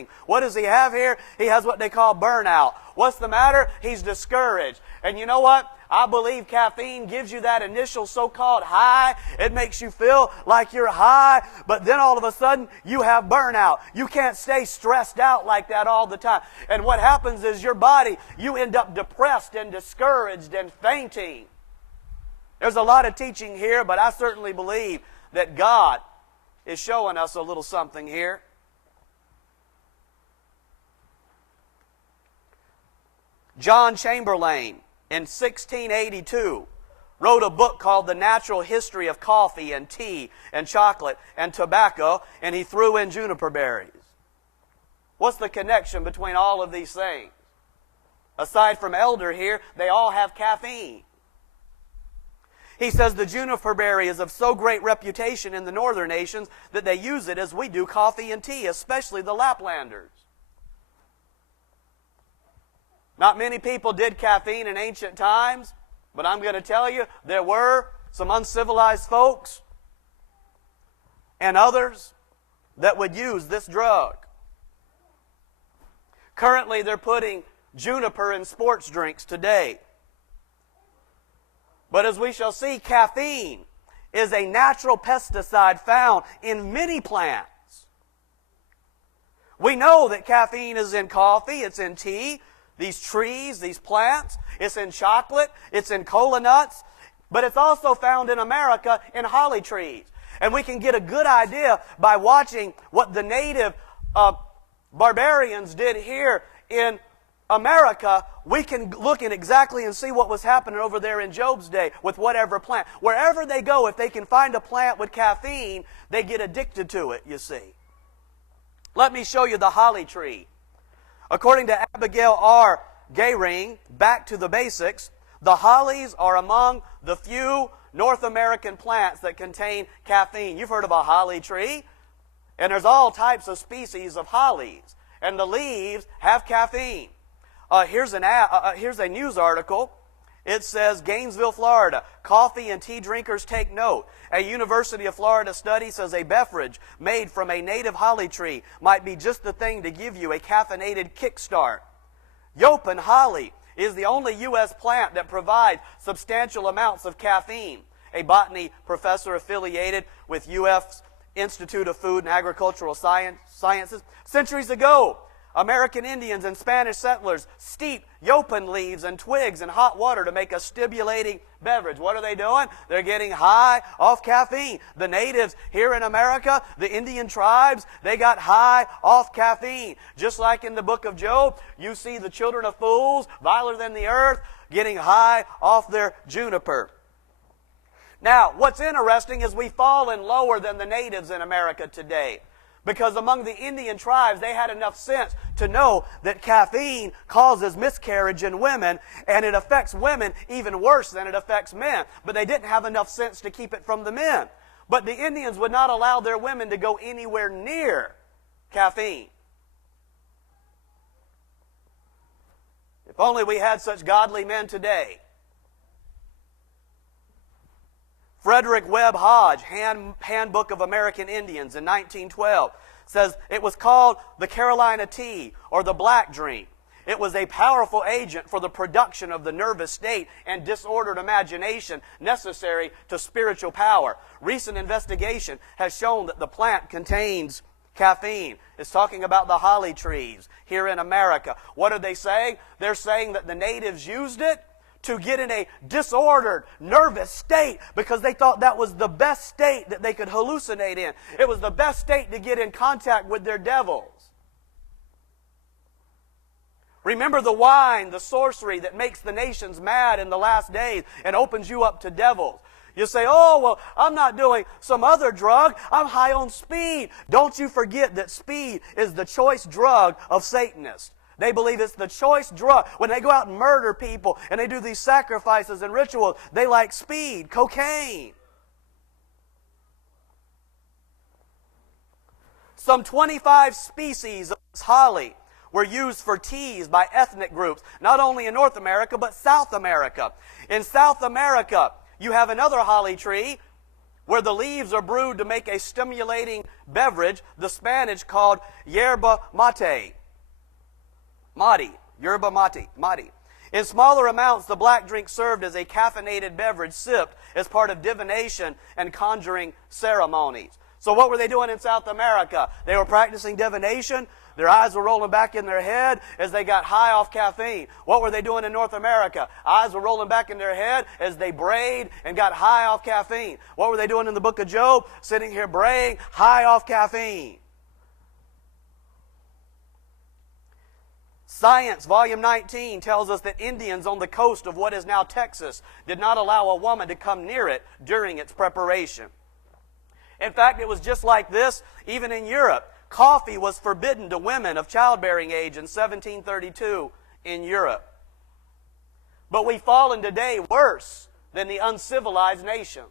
hurting. What does he have here? He has what they call burnout. What's the matter? He's discouraged. And you know what? I believe caffeine gives you that initial so-called high. It makes you feel like you're high, but then all of a sudden you have burnout. You can't stay stressed out like that all the time. And what happens is your body, you end up depressed and discouraged and fainting. There's a lot of teaching here, but I certainly believe that God is showing us a little something here. John Chamberlain, in 1682, wrote a book called The Natural History of Coffee and Tea and Chocolate and Tobacco, and he threw in juniper berries. What's the connection between all of these things? Aside from elder here, they all have caffeine. He says the juniper berry is of so great reputation in the northern nations that they use it as we do coffee and tea, especially the Laplanders. Not many people did caffeine in ancient times, but I'm going to tell you, there were some uncivilized folks and others that would use this drug. Currently, they're putting juniper in sports drinks today. But as we shall see, caffeine is a natural pesticide found in many plants. We know that caffeine is in coffee, it's in tea, these trees, these plants, it's in chocolate, it's in cola nuts, but it's also found in America in holly trees. And we can get a good idea by watching what the native barbarians did here in America. We can look at exactly and see what was happening over there in Job's day with whatever plant. Wherever they go, if they can find a plant with caffeine, they get addicted to it, you see. Let me show you the holly tree. According to Abigail R. Gehring, Back to the Basics, the hollies are among the few North American plants that contain caffeine. You've heard of a holly tree? And there's all types of species of hollies. And the leaves have caffeine. Here's a news article. It says, Gainesville, Florida, coffee and tea drinkers take note. A University of Florida study says a beverage made from a native holly tree might be just the thing to give you a caffeinated kickstart. Yopin holly is the only U.S. plant that provides substantial amounts of caffeine. A botany professor affiliated with UF's Institute of Food and Agricultural Sciences. Centuries ago, American Indians and Spanish settlers steeped yopin leaves and twigs in hot water to make a stimulating beverage. What are they doing? They're getting high off caffeine. The natives here in America, the Indian tribes, they got high off caffeine. Just like in the book of Job, you see the children of fools, viler than the earth, getting high off their juniper. Now, what's interesting is we've fallen lower than the natives in America today. Because among the Indian tribes, they had enough sense to know that caffeine causes miscarriage in women, and it affects women even worse than it affects men. But they didn't have enough sense to keep it from the men. But the Indians would not allow their women to go anywhere near caffeine. If only we had such godly men today. Frederick Webb Hodge, Handbook of American Indians in 1912, says it was called the Carolina tea or the black drink. It was a powerful agent for the production of the nervous state and disordered imagination necessary to spiritual power. Recent investigation has shown that the plant contains caffeine. It's talking about the holly trees here in America. What are they saying? They're saying that the natives used it to get in a disordered, nervous state because they thought that was the best state that they could hallucinate in. It was the best state to get in contact with their devils. Remember the wine, the sorcery that makes the nations mad in the last days and opens you up to devils. You say, oh, well, I'm not doing some other drug. I'm high on speed. Don't you forget that speed is the choice drug of Satanists. They believe it's the choice drug. When they go out and murder people and they do these sacrifices and rituals, they like speed, cocaine. Some 25 species of this holly were used for teas by ethnic groups, not only in North America, but South America. In South America, you have another holly tree where the leaves are brewed to make a stimulating beverage, the Spanish called yerba mate. Yerba mate. In smaller amounts, the black drink served as a caffeinated beverage sipped as part of divination and conjuring ceremonies. So what were they doing in South America? They were practicing divination. Their eyes were rolling back in their head as they got high off caffeine. What were they doing in North America? Eyes were rolling back in their head as they brayed and got high off caffeine. What were they doing in the book of Job? Sitting here braying, high off caffeine. Science, Volume 19, tells us that Indians on the coast of what is now Texas did not allow a woman to come near it during its preparation. In fact, it was just like this even in Europe. Coffee was forbidden to women of childbearing age in 1732 in Europe. But we've fallen today worse than the uncivilized nations.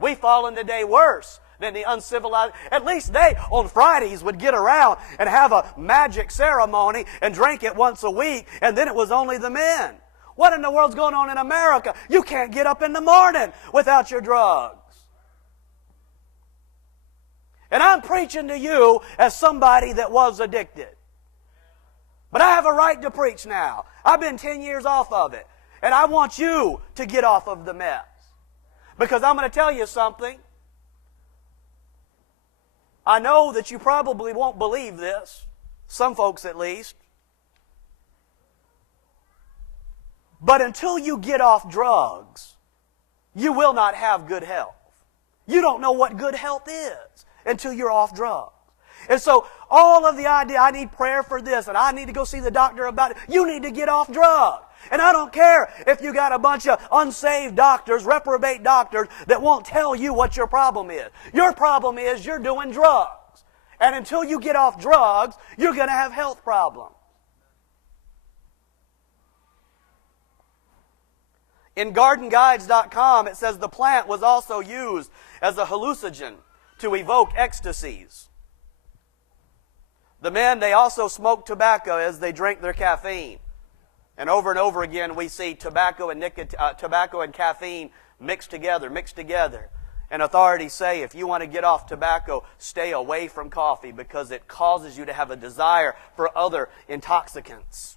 We've fallen today worse than the uncivilized. At least they, on Fridays, would get around and have a magic ceremony and drink it once a week, and then it was only the men. What in the world's going on in America? You can't get up in the morning without your drugs. And I'm preaching to you as somebody that was addicted. But I have a right to preach now. I've been 10 years off of it. And I want you to get off of the mess. Because I'm going to tell you something. I know that you probably won't believe this. Some folks at least. But until you get off drugs, you will not have good health. You don't know what good health is until you're off drugs. And so all of the idea, I need prayer for this, and I need to go see the doctor about it. You need to get off drugs. And I don't care if you got a bunch of unsaved doctors, reprobate doctors, that won't tell you what your problem is. Your problem is you're doing drugs. And until you get off drugs, you're going to have health problems. In GardenGuides.com, it says the plant was also used as a hallucinogen to evoke ecstasies. The men, they also smoked tobacco as they drank their caffeine. And over again, we see tobacco and caffeine mixed together. And authorities say if you want to get off tobacco, stay away from coffee because it causes you to have a desire for other intoxicants.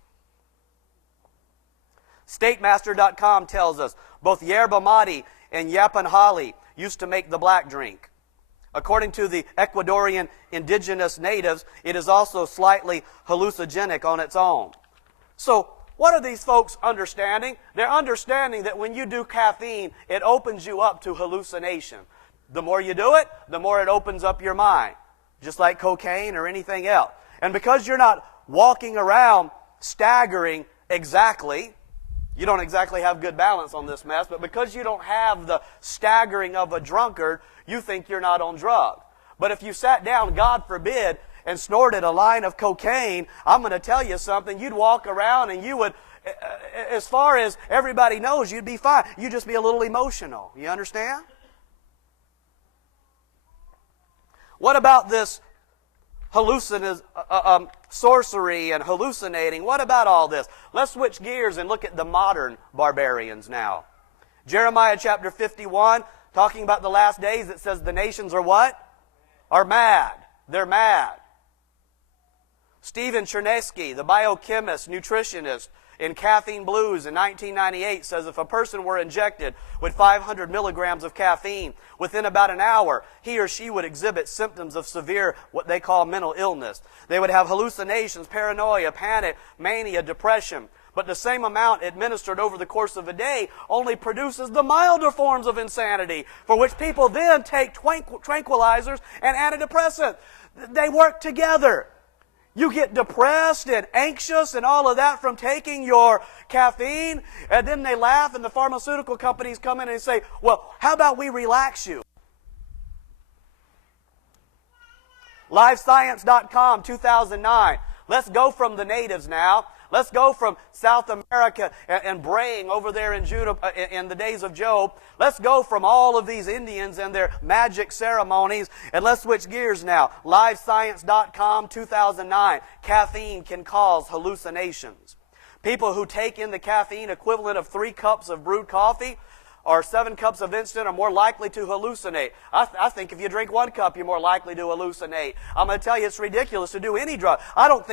StateMaster.com tells us both yerba mate and yapanjali used to make the black drink. According to the Ecuadorian indigenous natives, it is also slightly hallucinogenic on its own. So, what are these folks understanding? They're understanding that when you do caffeine, it opens you up to hallucination. The more you do it, the more it opens up your mind, just like cocaine or anything else. And because you're not walking around staggering exactly, you don't exactly have good balance on this mess, but because you don't have the staggering of a drunkard, you think you're not on drugs. But if you sat down, God forbid, and snorted a line of cocaine, I'm going to tell you something, you'd walk around and you would, as far as everybody knows, you'd be fine. You'd just be a little emotional. You understand? What about this sorcery and hallucinating? What about all this? Let's switch gears and look at the modern barbarians now. Jeremiah chapter 51, talking about the last days, it says the nations are what? Are mad. They're mad. Stephen Chernesky, the biochemist, nutritionist, in Caffeine Blues in 1998 says if a person were injected with 500 milligrams of caffeine, within about an hour, he or she would exhibit symptoms of severe, what they call mental illness. They would have hallucinations, paranoia, panic, mania, depression. But the same amount administered over the course of a day only produces the milder forms of insanity, for which people then take tranquilizers and antidepressants. They work together. You get depressed and anxious and all of that from taking your caffeine, and then they laugh and the pharmaceutical companies come in and say, well, how about we relax you? LiveScience.com, 2009. Let's go from the natives now. Let's go from South America and braying over there in Judah in the days of Job. Let's go from all of these Indians and their magic ceremonies, and let's switch gears now. LiveScience.com, 2009. Caffeine can cause hallucinations. People who take in the caffeine equivalent of 3 cups of brewed coffee or 7 cups of instant are more likely to hallucinate. I think if you drink 1 cup, you're more likely to hallucinate. I'm going to tell you it's ridiculous to do any drug. I don't think